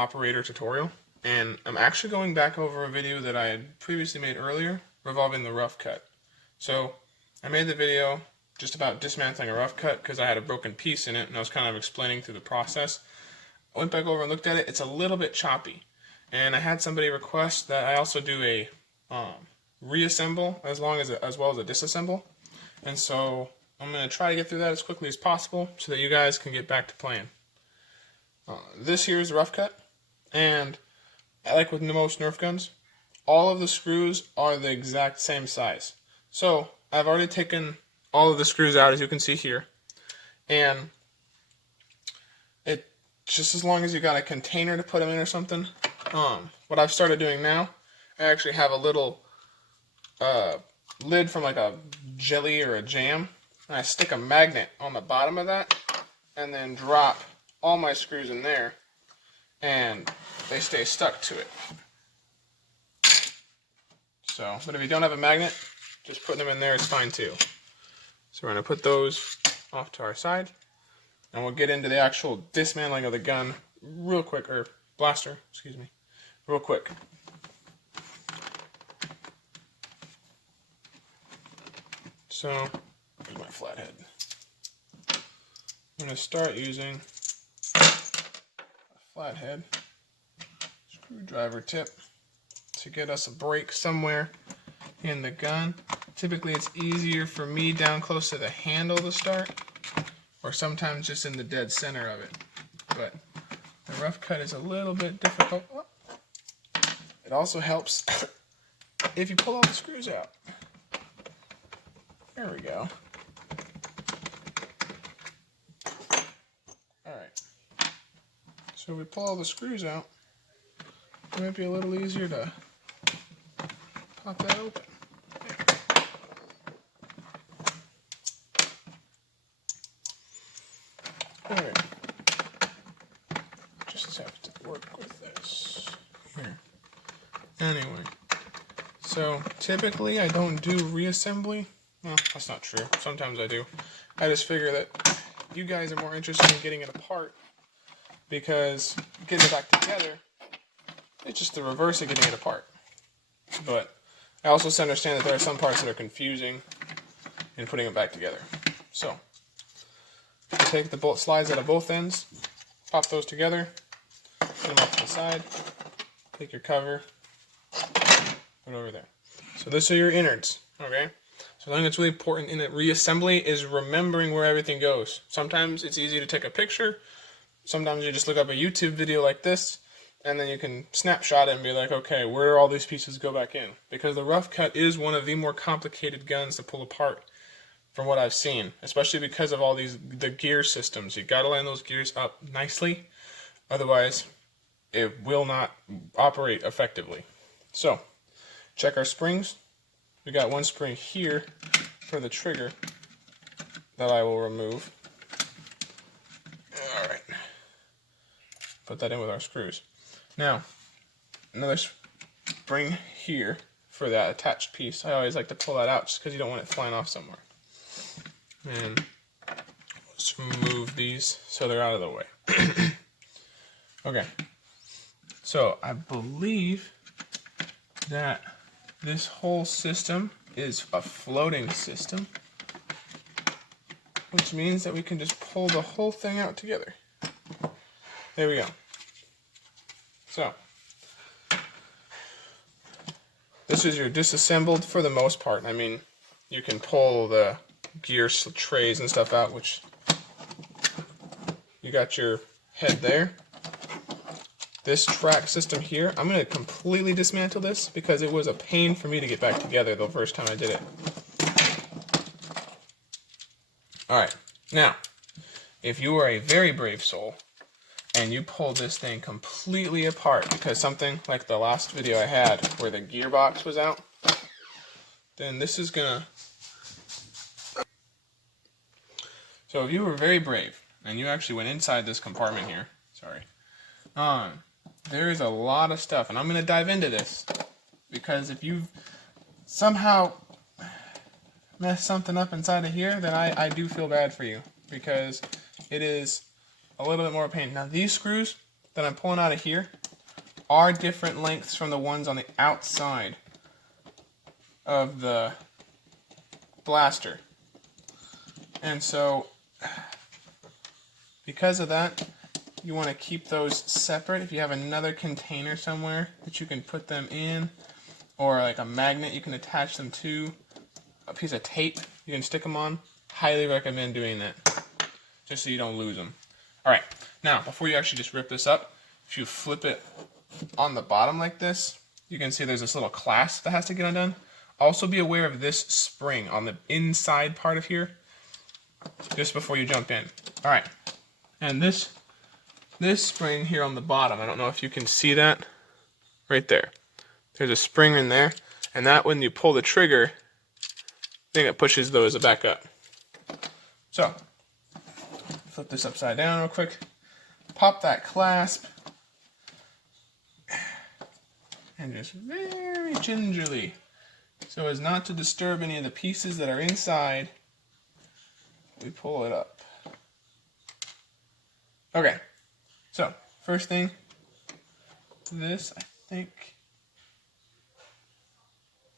operator tutorial, and I'm actually going back over a video that I had previously made earlier revolving the rough cut. So I made the video just about dismantling a rough cut because I had a broken piece in it and I was kind of explaining through the process. I went back over and looked at it. It's a little bit choppy, and I had somebody request that I also do a reassemble as well as a disassemble, and so I'm going to try to get through that as quickly as possible so that you guys can get back to playing. This here is the rough cut, and like with most Nerf guns, all of the screws are the exact same size. So I've already taken all of the screws out, as you can see here, and it just as long as you got a container to put them in or something. What I've started doing now, I actually have a little lid from like a jelly or a jam, and I stick a magnet on the bottom of that and then drop all my screws in there and they stay stuck to it. So, but if you don't have a magnet, just putting them in there is fine too. So we're going to put those off to our side, and we'll get into the actual dismantling of the gun real quick, or blaster, excuse me, real quick. So, here's my flathead. I'm going to start using a flathead screwdriver tip to get us a break somewhere in the gun. Typically it's easier for me down close to the handle to start, or sometimes just in the dead center of it. But the rough cut is a little bit difficult. It also helps if you pull all the screws out. There we go. Alright. So we pull all the screws out. It might be a little easier to pop that open. Alright. Just have to work with this. Here. Anyway. So typically I don't do reassembly. Well, that's not true. Sometimes I do. I just figure that you guys are more interested in getting it apart, because getting it back together, it's just the reverse of getting it apart. But I also understand that there are some parts that are confusing in putting it back together. So, you take the bolt slides out of both ends, pop those together, put them off to the side, take your cover, put it over there. So this are your innards, okay? So I think it's really important in a reassembly is remembering where everything goes. Sometimes it's easy to take a picture. Sometimes you just look up a YouTube video like this, and then you can snapshot it and be like, okay, where do all these pieces go back in? Because the rough cut is one of the more complicated guns to pull apart from what I've seen, especially because of all the gear systems. You got to line those gears up nicely, otherwise it will not operate effectively. So, check our springs. We got one spring here for the trigger that I will remove. Alright. Put that in with our screws. Now, another spring here for that attached piece. I always like to pull that out just because you don't want it flying off somewhere. And let's remove these so they're out of the way. Okay. So, I believe that this whole system is a floating system, which means that we can just pull the whole thing out together. There we go. So, this is your disassembled for the most part. I mean, you can pull the gear trays and stuff out, which you got your head there. This track system here, I'm going to completely dismantle this because it was a pain for me to get back together the first time I did it. Alright, now, if you are a very brave soul and you pull this thing completely apart because something like the last video I had where the gearbox was out, then this is going to... So if you were very brave and you actually went inside this compartment here, sorry, there is a lot of stuff, and I'm going to dive into this, because if you've somehow messed something up inside of here, then I do feel bad for you, because it is a little bit more pain. Now these screws that I'm pulling out of here are different lengths from the ones on the outside of the blaster. And so, because of that, you want to keep those separate. If you have another container somewhere that you can put them in, or like a magnet you can attach them to, a piece of tape you can stick them on, highly recommend doing that, just so you don't lose them. Alright, now before you actually just rip this up, if you flip it on the bottom like this, you can see there's this little clasp that has to get undone. Also be aware of this spring on the inside part of here, just before you jump in. Alright, and this spring here on the bottom, I don't know if you can see that, right there. There's a spring in there, and that when you pull the trigger, I think it pushes those back up. So, flip this upside down real quick, pop that clasp, and just very gingerly, so as not to disturb any of the pieces that are inside, we pull it up. Okay, so first thing, this I think,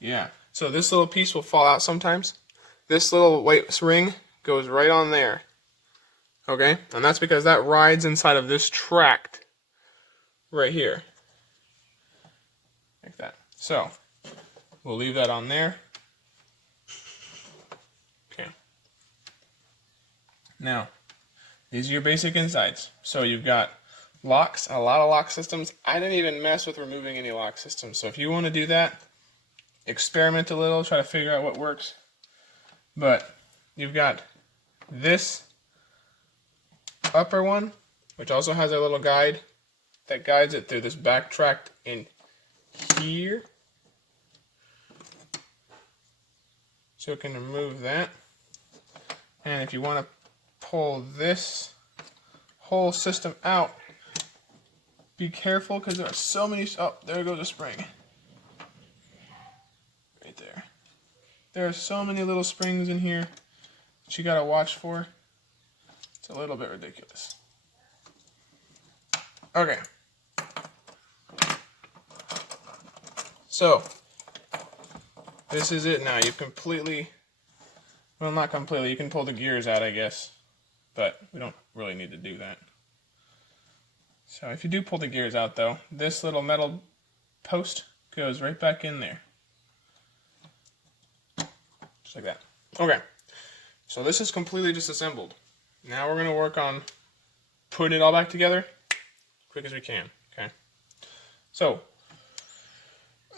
yeah, so this little piece will fall out sometimes. This little white ring goes right on there, okay, and that's because that rides inside of this tract right here, like that. So we'll leave that on there. Okay. Now, these are your basic insides. So you've got locks, a lot of lock systems. I didn't even mess with removing any lock systems. So if you want to do that, experiment a little, try to figure out what works. But you've got this upper one, which also has a little guide that guides it through this back tract in here. So it can remove that. And if you want to pull this whole system out, be careful because there are so many. Oh, there goes a spring. Right there. There are so many little springs in here that you got to watch for. It's a little bit ridiculous. Okay. So, this is it now. You've completely, well, not completely, you can pull the gears out, I guess, but we don't really need to do that. So if you do pull the gears out though, this little metal post goes right back in there. Just like that. Okay, so this is completely disassembled. Now we're going to work on putting it all back together as quick as we can, okay? So,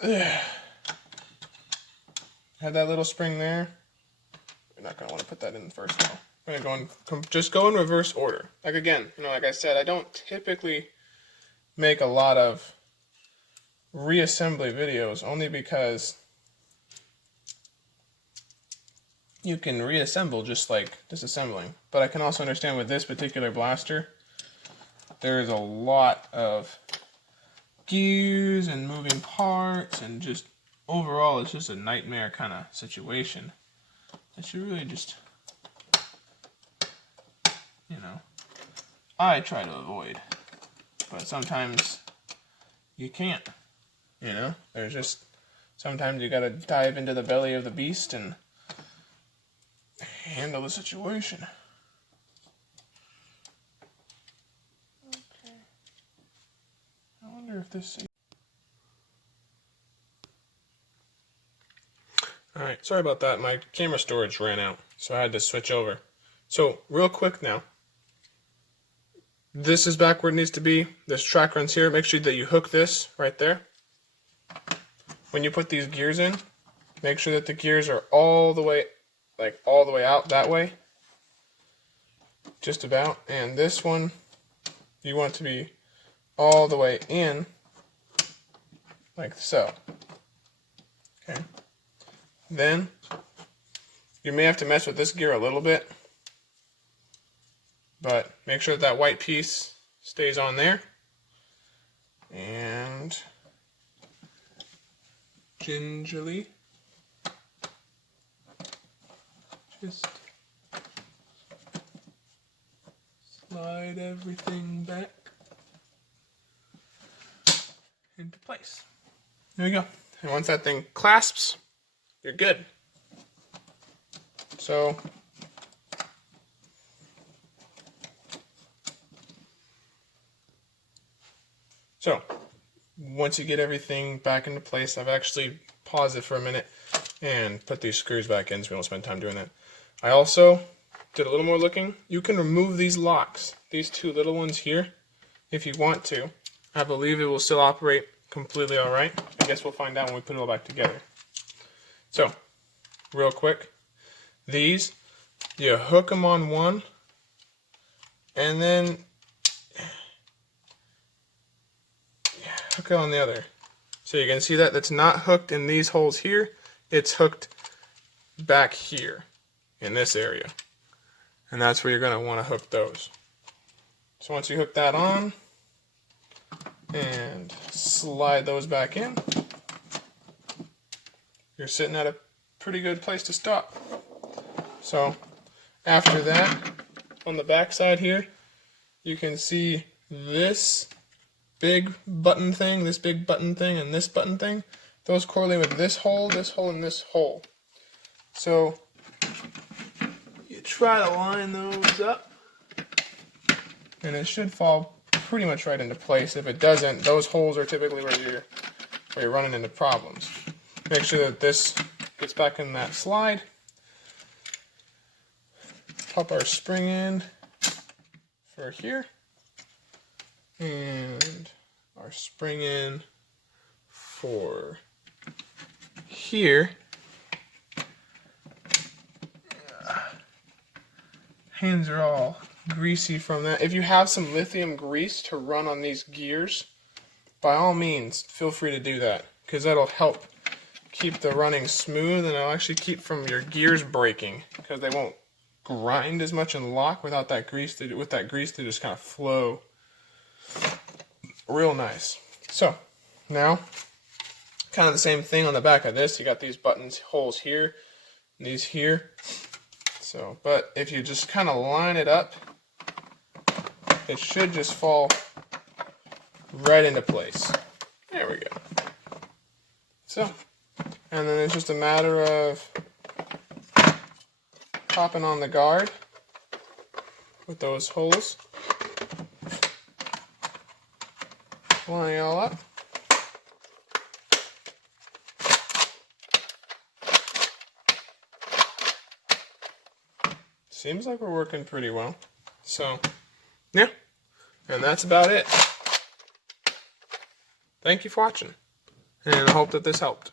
had that little spring there. We're not going to want to put that in first though. I'm going to just go in reverse order. Like again, like I said, I don't typically make a lot of reassembly videos only because you can reassemble just like disassembling. But I can also understand with this particular blaster, there is a lot of gears and moving parts and just overall it's just a nightmare kind of situation that you really just, I try to avoid, but sometimes you can't, there's just, sometimes you gotta dive into the belly of the beast and handle the situation. Okay. I wonder if this... Alright, sorry about that. My camera storage ran out, so I had to switch over. So, real quick now. This is back where it needs to be. This track runs here. Make sure that you hook this right there. When you put these gears in, make sure that the gears are all the way out that way. Just about. And this one, you want to be all the way in, like so. Okay. Then, you may have to mess with this gear a little bit, but make sure that white piece stays on there. And gingerly just slide everything back. into place. There you go. And once that thing clasps, you're good. So once you get everything back into place, I've actually paused it for a minute and put these screws back in so we don't spend time doing that. I also did a little more looking. You can remove these locks, these two little ones here, if you want to. I believe it will still operate completely alright. I guess we'll find out when we put it all back together. So, real quick, these, you hook them on one, and then hook it on the other. So you can see that that's not hooked in these holes here, it's hooked back here in this area. And that's where you're going to want to hook those. So once you hook that on and slide those back in, you're sitting at a pretty good place to stop. So after that, on the back side here, you can see this big button thing, and this button thing. Those correlate with this hole, and this hole. So you try to line those up, and it should fall pretty much right into place. If it doesn't, those holes are typically where you're running into problems. Make sure that this gets back in that slide. Pop our spring in for here, and our spring in for here. Hands are all greasy from that. If you have some lithium grease to run on these gears, by all means, feel free to do that, because that'll help keep the running smooth, and it'll actually keep from your gears breaking, because they won't grind as much and lock without that grease. With that grease, they just kind of flow real nice. So now, kind of the same thing on the back of this. You got these buttons, holes here, and these here. So, but if you just kind of line it up, it should just fall right into place. There we go. So, and then it's just a matter of popping on the guard with those holes, lining it all up. Seems like we're working pretty well. So, yeah, and that's about it. Thank you for watching, and I hope that this helped.